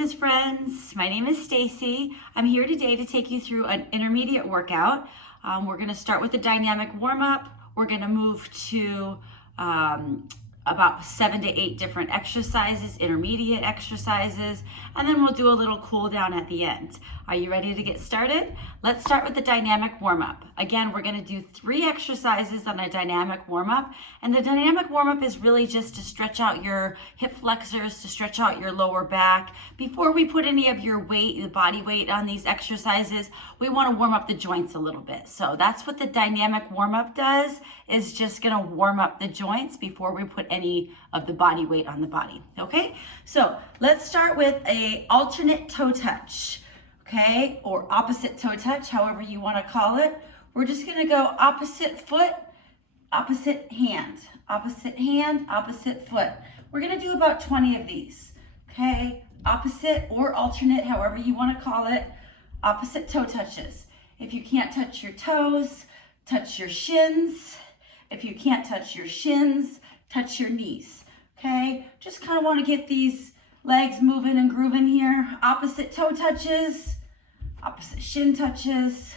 fitness friends. My name is Stacy. I'm here today to take you through an intermediate workout. We're going to start with a dynamic warm-up. We're going to move to about 7 to 8 different exercises, intermediate exercises, and then we'll do a little cool down at the end. Are you ready to get started? Let's start with the dynamic warm-up. Again, we're going to do 3 exercises on a dynamic warm-up, and the dynamic warm-up is really just to stretch out your hip flexors, to stretch out your lower back. Before we put any of your weight, the body weight on these exercises, we want to warm up the joints a little bit. So that's what the dynamic warm-up does, is just going to warm up the joints before we put any of the body weight on the body. Okay, so let's start with a alternate toe touch, okay, or opposite toe touch, however you want to call it. We're just going to go opposite foot, opposite hand, opposite hand, opposite foot. We're going to do about 20 of these, okay, opposite or alternate, however you want to call it, opposite toe touches. If you can't touch your toes, touch your shins. If you can't touch your shins, touch your knees, okay? Just kind of want to get these legs moving and grooving here. Opposite toe touches, opposite shin touches,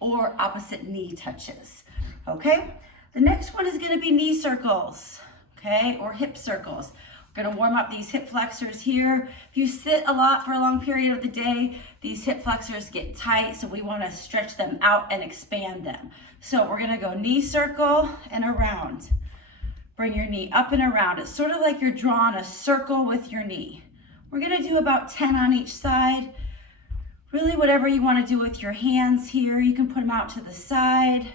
or opposite knee touches, okay? The next one is going to be knee circles, okay, or hip circles. We're going to warm up these hip flexors here. If you sit a lot for a long period of the day, these hip flexors get tight, so we want to stretch them out and expand them. So we're going to go knee circle and around. Bring your knee up and around. It's sort of like you're drawing a circle with your knee. We're going to do about 10 on each side. Really, whatever you want to do with your hands here, you can put them out to the side.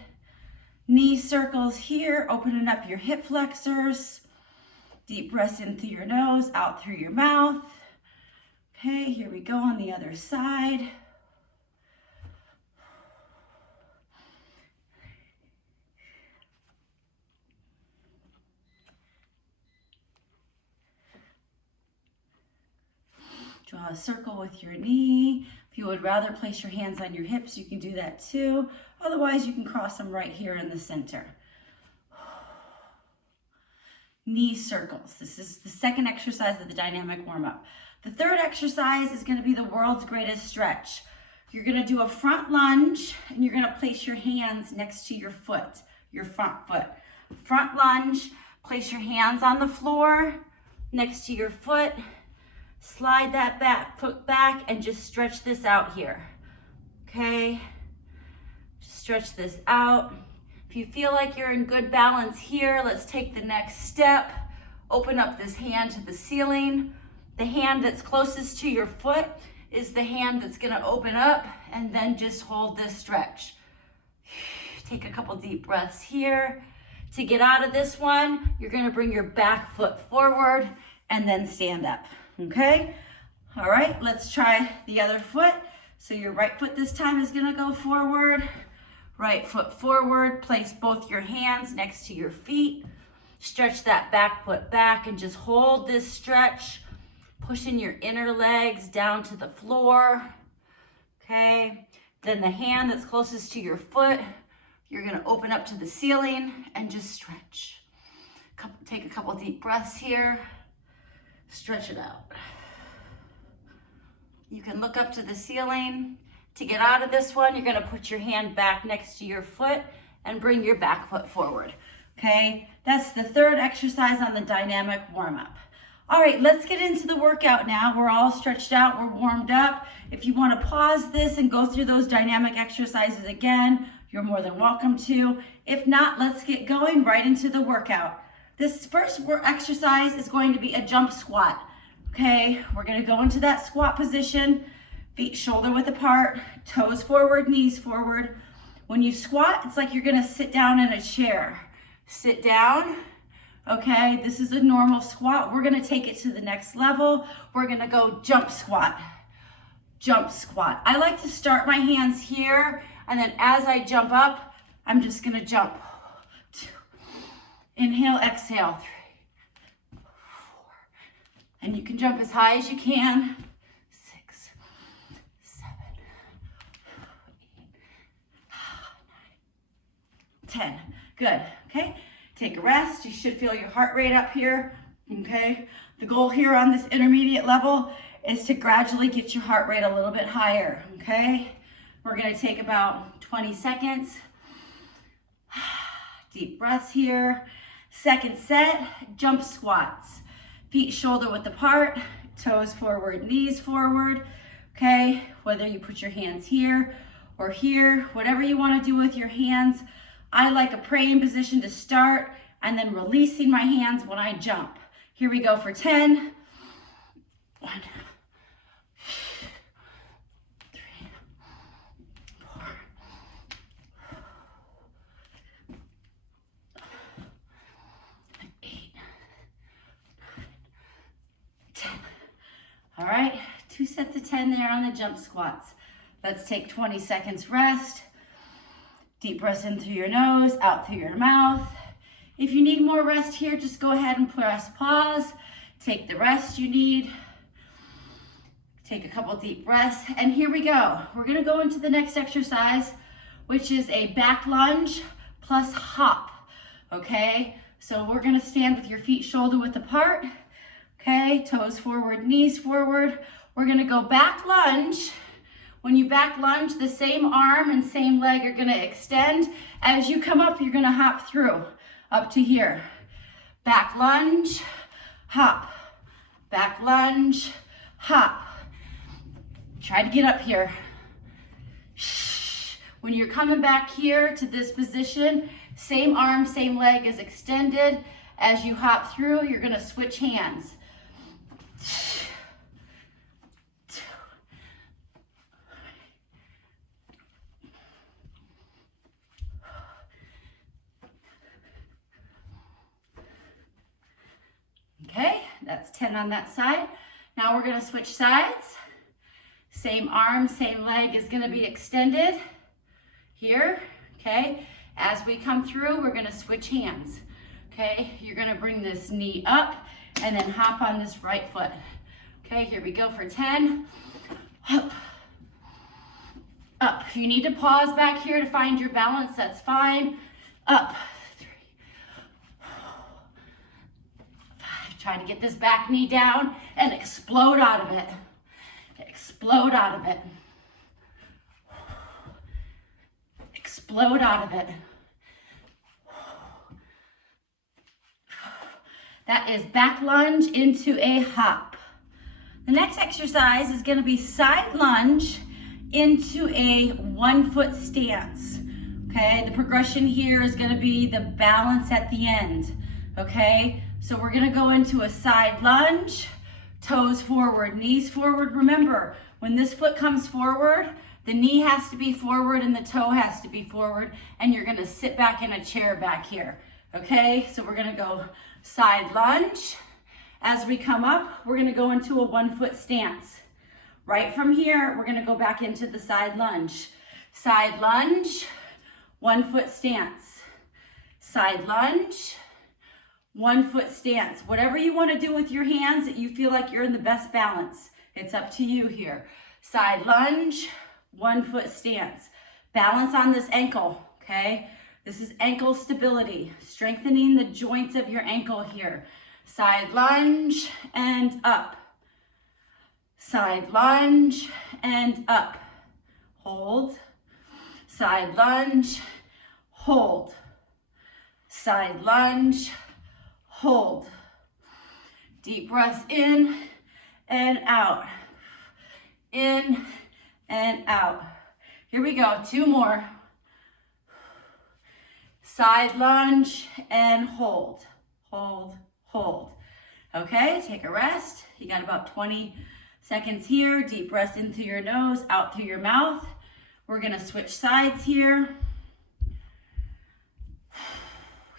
Knee circles here, opening up your hip flexors. Deep breaths in through your nose, out through your mouth. Okay, here we go on the other side. Draw a circle with your knee. If you would rather place your hands on your hips, you can do that too. Otherwise, you can cross them right here in the center. Knee circles. This is the second exercise of the dynamic warm-up. The third exercise is going to be the world's greatest stretch. You're going to do a front lunge, and you're going to place your hands next to your foot, your front foot. Front lunge, place your hands on the floor next to your foot. Slide that back foot back and just stretch this out here. Okay? Just stretch this out. If you feel like you're in good balance here, let's take the next step. Open up this hand to the ceiling. The hand that's closest to your foot is the hand that's going to open up, and then just hold this stretch. Take a couple deep breaths here. To get out of this one, you're going to bring your back foot forward and then stand up. Okay? All right, let's try the other foot. So your right foot this time is going to go forward. Right foot forward, place both your hands next to your feet. Stretch that back foot back and just hold this stretch. Pushing your inner legs down to the floor. Okay, then the hand that's closest to your foot, you're gonna open up to the ceiling and just stretch. Take a couple deep breaths here. Stretch it out. You can look up to the ceiling. To get out of this one, you're going to put your hand back next to your foot and bring your back foot forward. Okay, that's the third exercise on the dynamic warm-up. All right, let's get into the workout now. We're all stretched out, we're warmed up. If you want to pause this and go through those dynamic exercises again, you're more than welcome to. If not, let's get going right into the workout. This first exercise is going to be a jump squat. Okay, we're going to go into that squat position. Feet shoulder width apart, toes forward, knees forward. When you squat, it's like you're gonna sit down in a chair. Sit down, okay? This is a normal squat. We're gonna take it to the next level. We're gonna go jump squat. Jump squat. I like to start my hands here, and then as I jump up, I'm just gonna jump. 2, inhale, exhale, 3, 4. And you can jump as high as you can. 10. Good. Okay. Take a rest. You should feel your heart rate up here. Okay. The goal here on this intermediate level is to gradually get your heart rate a little bit higher, okay? We're gonna take about 20 seconds. Deep breaths here. Second set, jump squats. Feet shoulder width apart, toes forward, knees forward, okay? Whether you put your hands here or here, whatever you wanna do with your hands. I like a praying position to start and then releasing my hands when I jump. Here we go for 10. 1, 3, 4, 8, 9, 10. All right, 2 sets of 10 there on the jump squats. Let's take 20 seconds rest. Deep breaths in through your nose, out through your mouth. If you need more rest here, just go ahead and press pause. Take the rest you need. Take a couple deep breaths, and here we go. We're gonna go into the next exercise, which is a back lunge plus hop, okay? So we're gonna stand with your feet shoulder width apart, okay? Toes forward, knees forward. We're gonna go back lunge. When you back lunge, the same arm and same leg are gonna extend. As you come up, you're gonna hop through, up to here. Back lunge, hop. Back lunge, hop. Try to get up here. When you're coming back here to this position, same arm, same leg is extended. As you hop through, you're gonna switch hands. Okay, that's 10 on that side. Now we're gonna switch sides. Same arm, same leg is gonna be extended here, okay? As we come through, we're gonna switch hands, okay? You're gonna bring this knee up and then hop on this right foot. Okay, here we go for 10. Up. Up. If you need to pause back here to find your balance, that's fine. Up. 3, 4, 5. Try to get this back knee down and explode out of it. Explode out of it. Explode out of it. That is back lunge into a hop. The next exercise is going to be side lunge into a 1 foot stance. Okay, the progression here is going to be the balance at the end. Okay, so we're going to go into a side lunge, toes forward, knees forward. Remember, when this foot comes forward, the knee has to be forward and the toe has to be forward, and you're going to sit back in a chair back here. Okay, so we're going to go side lunge. As we come up, we're going to go into a 1 foot stance. Right from here, we're going to go back into the side lunge. Side lunge, 1 foot stance. Side lunge, 1 foot stance. Whatever you want to do with your hands that you feel like you're in the best balance, it's up to you here. Side lunge, 1 foot stance. Balance on this ankle, okay? This is ankle stability, strengthening the joints of your ankle here. Side lunge and up. Side lunge and up. Hold. Side lunge, hold. Side lunge, hold. Deep breaths in and out. In and out. Here we go, 2 more. Side lunge and hold. Hold, hold. Okay, take a rest. You got about 20 seconds here. Deep breaths in through your nose, out through your mouth. We're gonna switch sides here.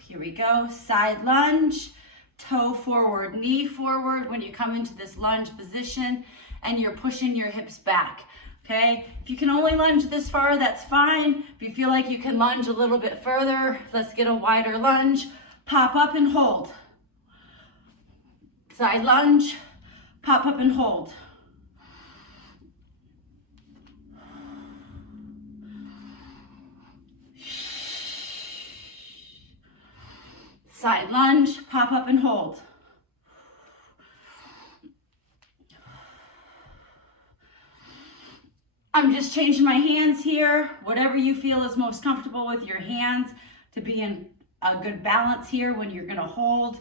Here we go, side lunge, toe forward, knee forward when you come into this lunge position and you're pushing your hips back, okay? If you can only lunge this far, that's fine. If you feel like you can lunge a little bit further, let's get a wider lunge. Pop up and hold. Side lunge, pop up and hold. Side lunge, pop up and hold. I'm just changing my hands here. Whatever you feel is most comfortable with your hands to be in a good balance here when you're gonna hold.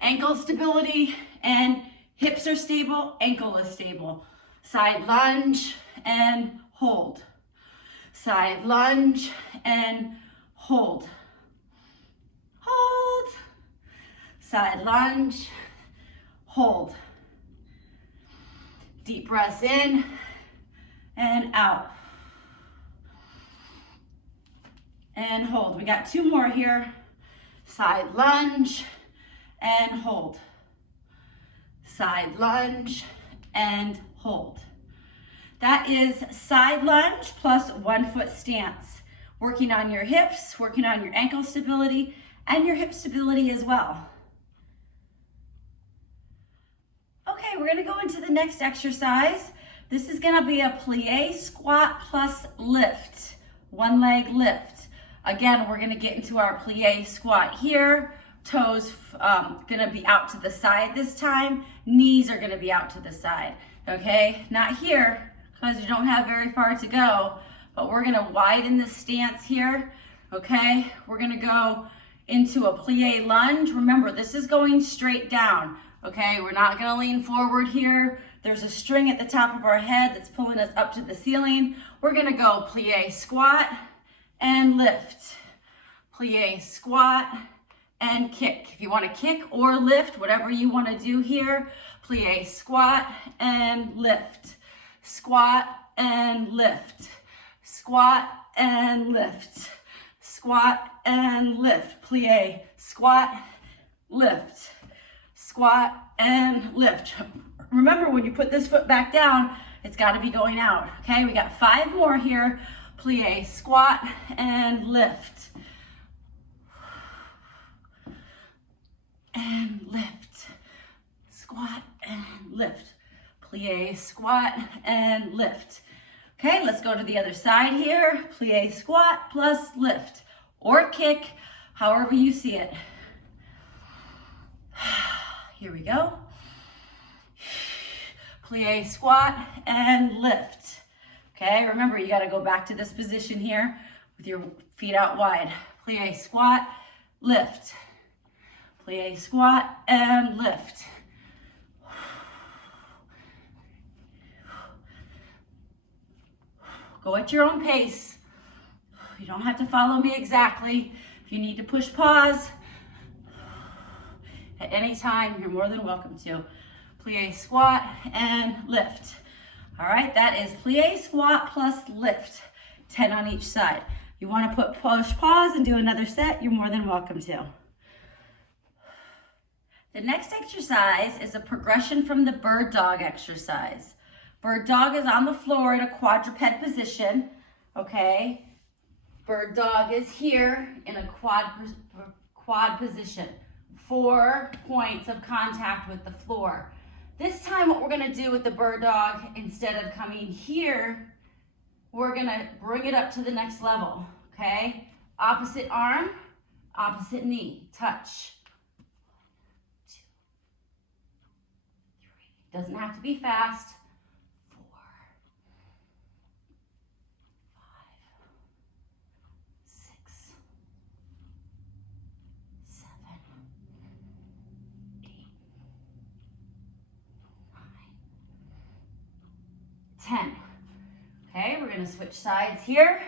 Ankle stability and hips are stable, ankle is stable. Side lunge and hold. Side lunge and hold. Hold. Side lunge, hold. Deep breaths in and out. And hold. We got 2 more here. Side lunge and hold. Side lunge and hold. That is side lunge plus 1 foot stance. Working on your hips, working on your ankle stability, and your hip stability as well. Okay, we're gonna go into the next exercise. This is gonna be a plie squat plus lift, 1 leg lift. Again, we're gonna get into our plie squat here. Toes gonna be out to the side this time. Knees are gonna be out to the side, okay? Not here, because you don't have very far to go, but we're gonna widen the stance here, okay? We're gonna go into a plie lunge. Remember, this is going straight down, okay? We're not gonna lean forward here. There's a string at the top of our head that's pulling us up to the ceiling. We're gonna go plie squat and lift. Plie squat and kick. If you wanna kick or lift, whatever you wanna do here, plie squat and lift. Squat and lift. Squat and lift. Squat and lift. Plie, squat, lift. Squat and lift. Remember, when you put this foot back down, it's got to be going out. Okay, we got 5 more here. Plie, squat and lift. And lift. Squat and lift. Plie, squat and lift. Okay, let's go to the other side here. Plie squat plus lift or kick, however you see it. Here we go. Plie squat and lift. Okay, remember you gotta go back to this position here with your feet out wide. Plie squat, lift. Plie squat and lift. Go at your own pace. You don't have to follow me exactly. If you need to push pause at any time, you're more than welcome to. Plie squat and lift. All right, that is plie squat plus lift, 10 on each side. You want to push pause and do another set, you're more than welcome to. The next exercise is a progression from the bird dog exercise. Bird dog is on the floor in a quadruped position, okay? Bird dog is here in a quad position. 4 points of contact with the floor. This time what we're gonna do with the bird dog, instead of coming here, we're gonna bring it up to the next level, okay? Opposite arm, opposite knee, touch. 2, 3, doesn't have to be fast. 4, 5, 6, 7, 8, 9, 10. Okay, we're gonna switch sides here.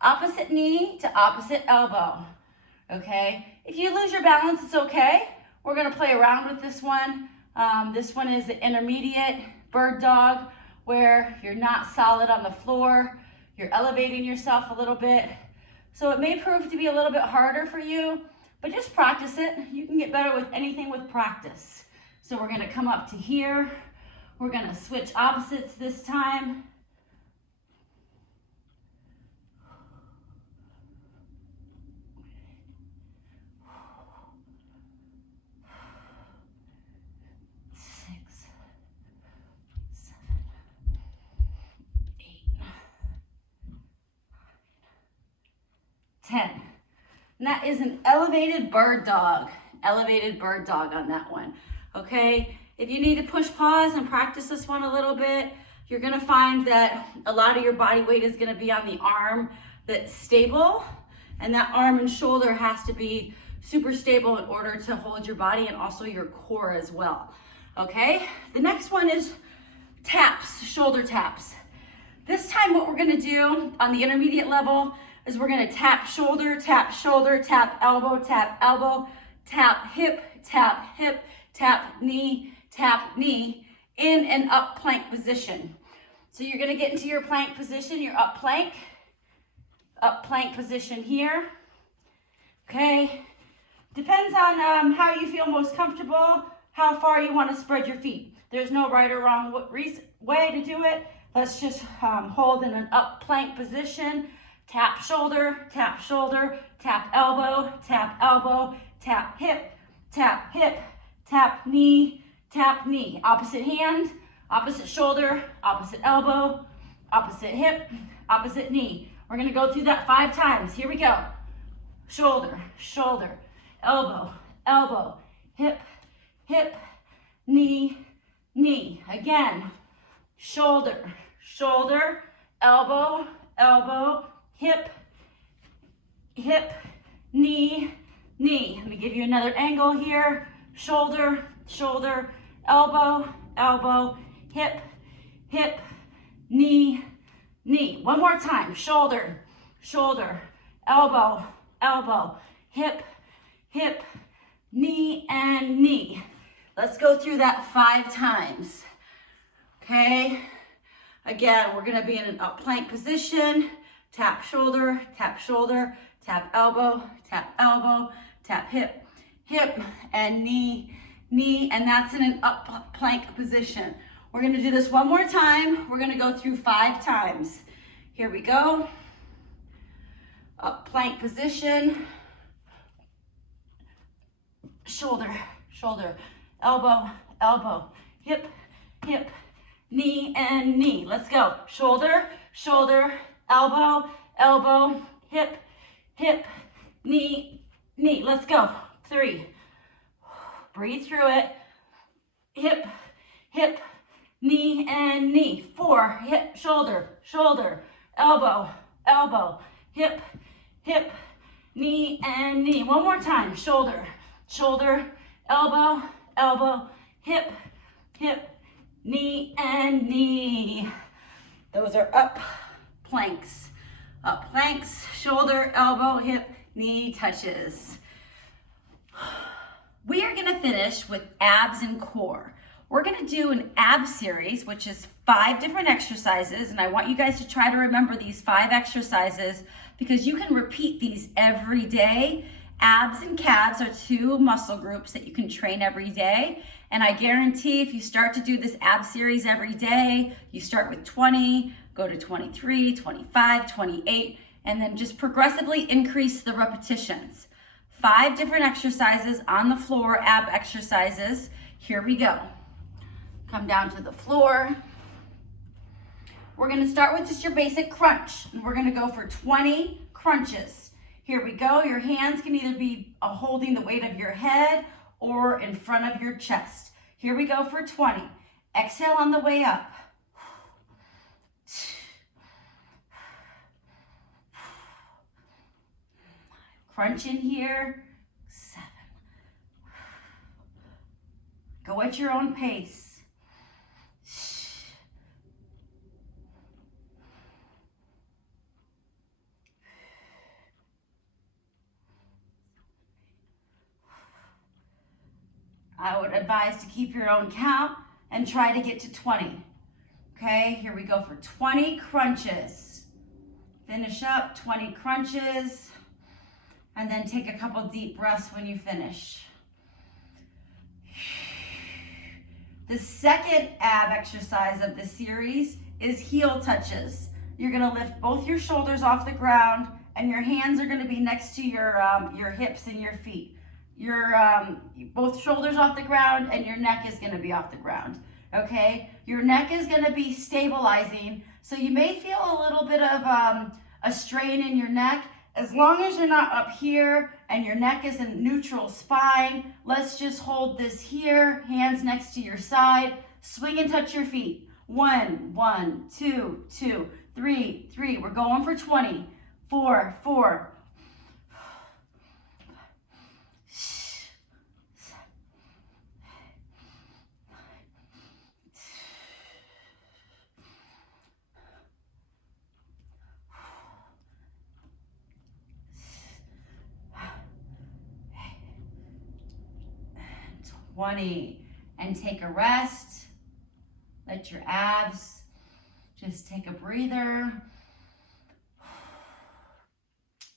Opposite knee to opposite elbow. Okay, if you lose your balance, it's okay. We're gonna play around with this one. This one is the intermediate bird dog, where you're not solid on the floor. You're elevating yourself a little bit. So it may prove to be a little bit harder for you, but just practice it. You can get better with anything with practice. So we're gonna come up to here. We're gonna switch opposites this time. Six, 7, 8, 10. And that is an elevated bird dog. Elevated bird dog on that one. Okay, if you need to push pause and practice this one a little bit, you're gonna find that a lot of your body weight is gonna be on the arm that's stable, and that arm and shoulder has to be super stable in order to hold your body and also your core as well, okay? The next one is taps, shoulder taps. This time what we're gonna do on the intermediate level is we're gonna tap, tap, elbow, tap, hip, tap, knee, in an up plank position. So you're gonna get into your plank position, your up plank position here, okay? Depends on how you feel most comfortable, how far you want to spread your feet. There's no right or wrong way to do it. Let's just hold in an up plank position. Tap shoulder, tap elbow, tap hip, tap knee. Opposite hand, opposite shoulder, opposite elbow, opposite hip, opposite knee. We're gonna go through that 5 times. Here we go. Shoulder, elbow, hip, knee. Again, shoulder, elbow, hip, knee. Let me give you another angle here. Shoulder, elbow, hip, knee. One more time. Shoulder, elbow, hip, knee, and knee. Let's go through that 5 times. Okay. Again, we're going to be in an up plank position. Tap shoulder, tap elbow, tap hip, and knee, and that's in an up plank position. We're going to do this one more time. We're going to go through 5 times. Here we go. Up plank position. Shoulder, elbow, hip, knee, and knee. Let's go. Shoulder, elbow, hip, knee. Let's go. 3. Breathe through it. Hip, knee, and knee. 4. Hip, shoulder, elbow, hip, knee, and knee. One more time. Shoulder, elbow, hip, knee, and knee. Those are up planks. Up planks, shoulder, elbow, hip, knee touches. We are gonna finish with abs and core. We're gonna do an ab series, which is 5 different exercises, and I want you guys to try to remember these 5 exercises because you can repeat these every day. Abs and calves are 2 muscle groups that you can train every day, and I guarantee if you start to do this ab series every day, you start with 20, go to 23, 25, 28, and then just progressively increase the repetitions. 5 different exercises on the floor, ab exercises. Here we go. Come down to the floor. We're gonna start with just your basic crunch. And we're gonna go for 20 crunches. Here we go. Your hands can either be holding the weight of your head or in front of your chest. Here we go for 20. Exhale on the way up. Crunch in here. 7. Go at your own pace. I would advise to keep your own count and try to get to 20. Okay, here we go for 20 crunches. Finish up 20 crunches and then take a couple deep breaths when you finish. The second ab exercise of the series is heel touches. You're gonna lift both your shoulders off the ground and your hands are gonna be next to your hips and your feet. Your both shoulders off the ground and your neck is gonna be off the ground, okay? Your neck is gonna be stabilizing, so you may feel a little bit of a strain in your neck. As long as you're not up here and your neck is in neutral spine, let's just hold this here, hands next to your side, swing and touch your feet. 1, 2, 2, 3, 3. We're going for 20. 4, 4. 20. And take a rest. Let your abs just take a breather.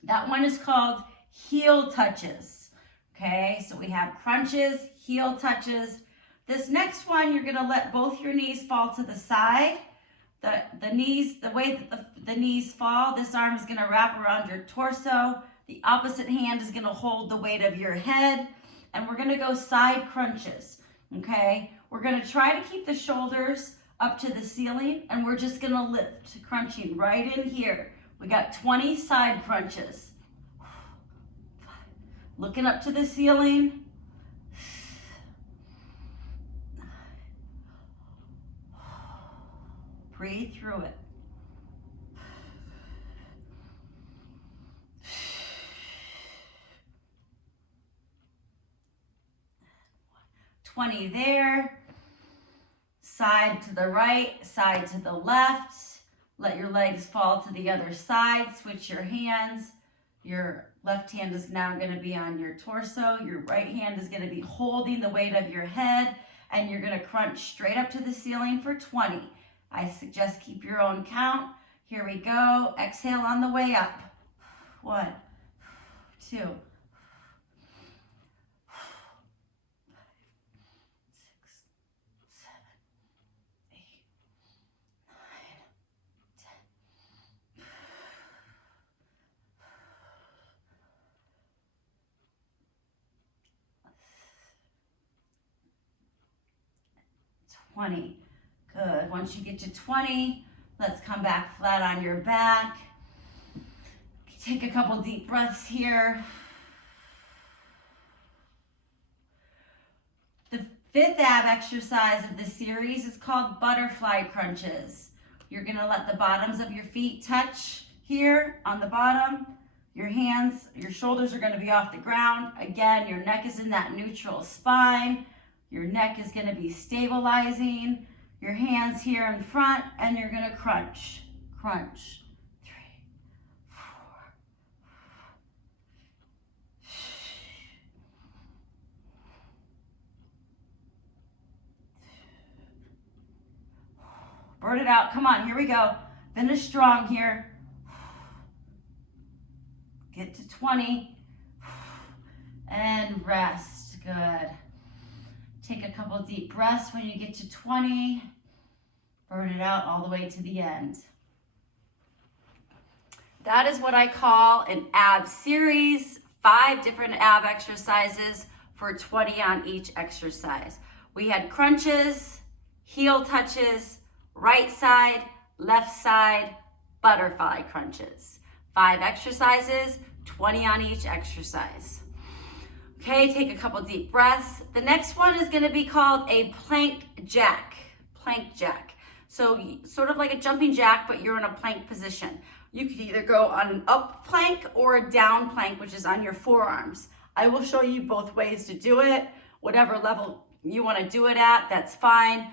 That one is called heel touches. Okay, so we have crunches, heel touches. This next one, you're gonna let both your knees fall to the side. The knees, the way that the knees fall, this arm is gonna wrap around your torso. The opposite hand is gonna hold the weight of your head. And we're gonna go side crunches, okay? We're gonna try to keep the shoulders up to the ceiling, and we're just gonna lift, crunching right in here. We got 20 side crunches. Looking up to the ceiling. Breathe through it. 20 there. Side to the right, side to the left. Let your legs fall to the other side. Switch your hands. Your left hand is now going to be on your torso. Your right hand is going to be holding the weight of your head. And you're going to crunch straight up to the ceiling for 20. I suggest keep your own count. Here we go. Exhale on the way up. 1, 2, 20. Good. Once you get to 20, let's come back flat on your back. Take a couple deep breaths here. The fifth ab exercise of the series is called butterfly crunches. You're going to let the bottoms of your feet touch here on the bottom. Your hands, your shoulders are going to be off the ground. Again, your neck is in that neutral spine. Your neck is going to be stabilizing. Your hands here in front, and you're going to crunch, crunch. 3, 4. Burn it out. Come on, here we go. Finish strong here. Get to 20. And rest. Good. Take a couple deep breaths when you get to 20. Burn it out all the way to the end. That is what I call an ab series. 5 different ab exercises for 20 on each exercise. We had crunches, heel touches, right side, left side, butterfly crunches. 5 exercises, 20 on each exercise. Okay, take a couple deep breaths. The next one is going to be called a plank jack. Plank jack. So sort of like a jumping jack, but you're in a plank position. You could either go on an up plank or a down plank, which is on your forearms. I will show you both ways to do it. Whatever level you want to do it at, that's fine.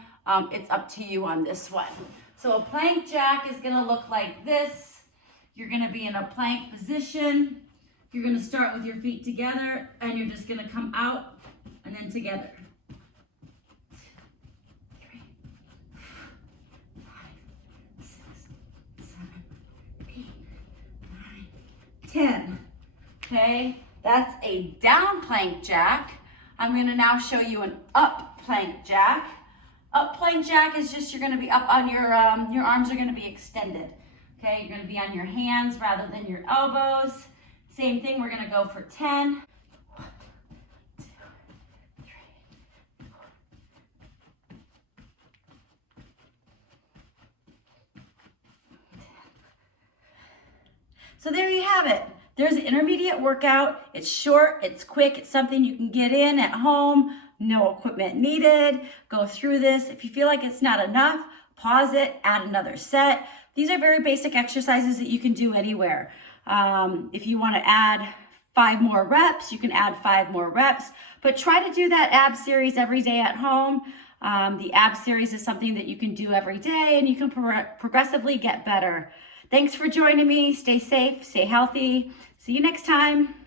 It's up to you on this one. So a plank jack is going to look like this. You're going to be in a plank position. You're going to start with your feet together, and you're just going to come out and then together. 2, 3, 4, 5, 6, 7, 8, 9, 10. Okay, that's a down plank jack. I'm going to now show you an up plank jack. Up plank jack is just you're going to be up on your arms are going to be extended. Okay, you're going to be on your hands rather than your elbows. Same thing, we're going to go for 10. 1, 2, 3, 4. So there you have it. There's an intermediate workout. It's short, it's quick, it's something you can get in at home. No equipment needed. Go through this. If you feel like it's not enough, pause it, add another set. These are very basic exercises that you can do anywhere. If you want to add 5 more reps, you can add 5 more reps, but try to do that ab series every day at home. The ab series is something that you can do every day and you can progressively get better. Thanks for joining me. Stay safe, stay healthy. See you next time.